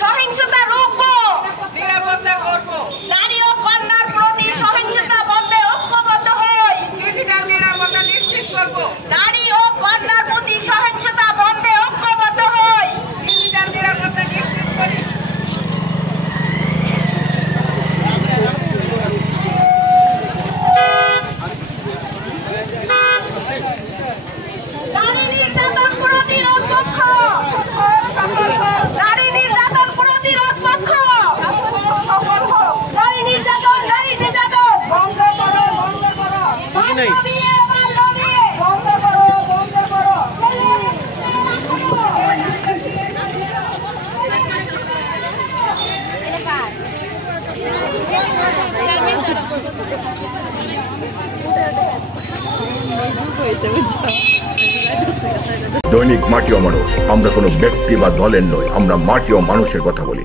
সহিংসতা রুখবো, নিরাপত্তা করব। নারী ও কন্যার প্রতি সহিংসতা বন্ধে ঐক্যবদ্ধ হই। ডিজিটাল নিরাপত্তা নিশ্চিত করব। নারী ও কন্যার প্রতি সহিংসতা বন্ধে ঐক্যবদ্ধ হই। ডিজিটাল নিরাপত্তা নিশ্চিত করি। নারী নির্যাতন প্রতিরোধ পক্ষ, নারী নির্যাতন প্রতিরোধ পক্ষ, নারী নির্যাতন বন্ধ করো, বন্ধ করো, বন্ধ করো, বন্ধ করো। দৈনিক মাটি ও মানুষ, আমরা কোনো ব্যক্তি বা দলের নই, আমরা মাটি ও মানুষের কথা বলি।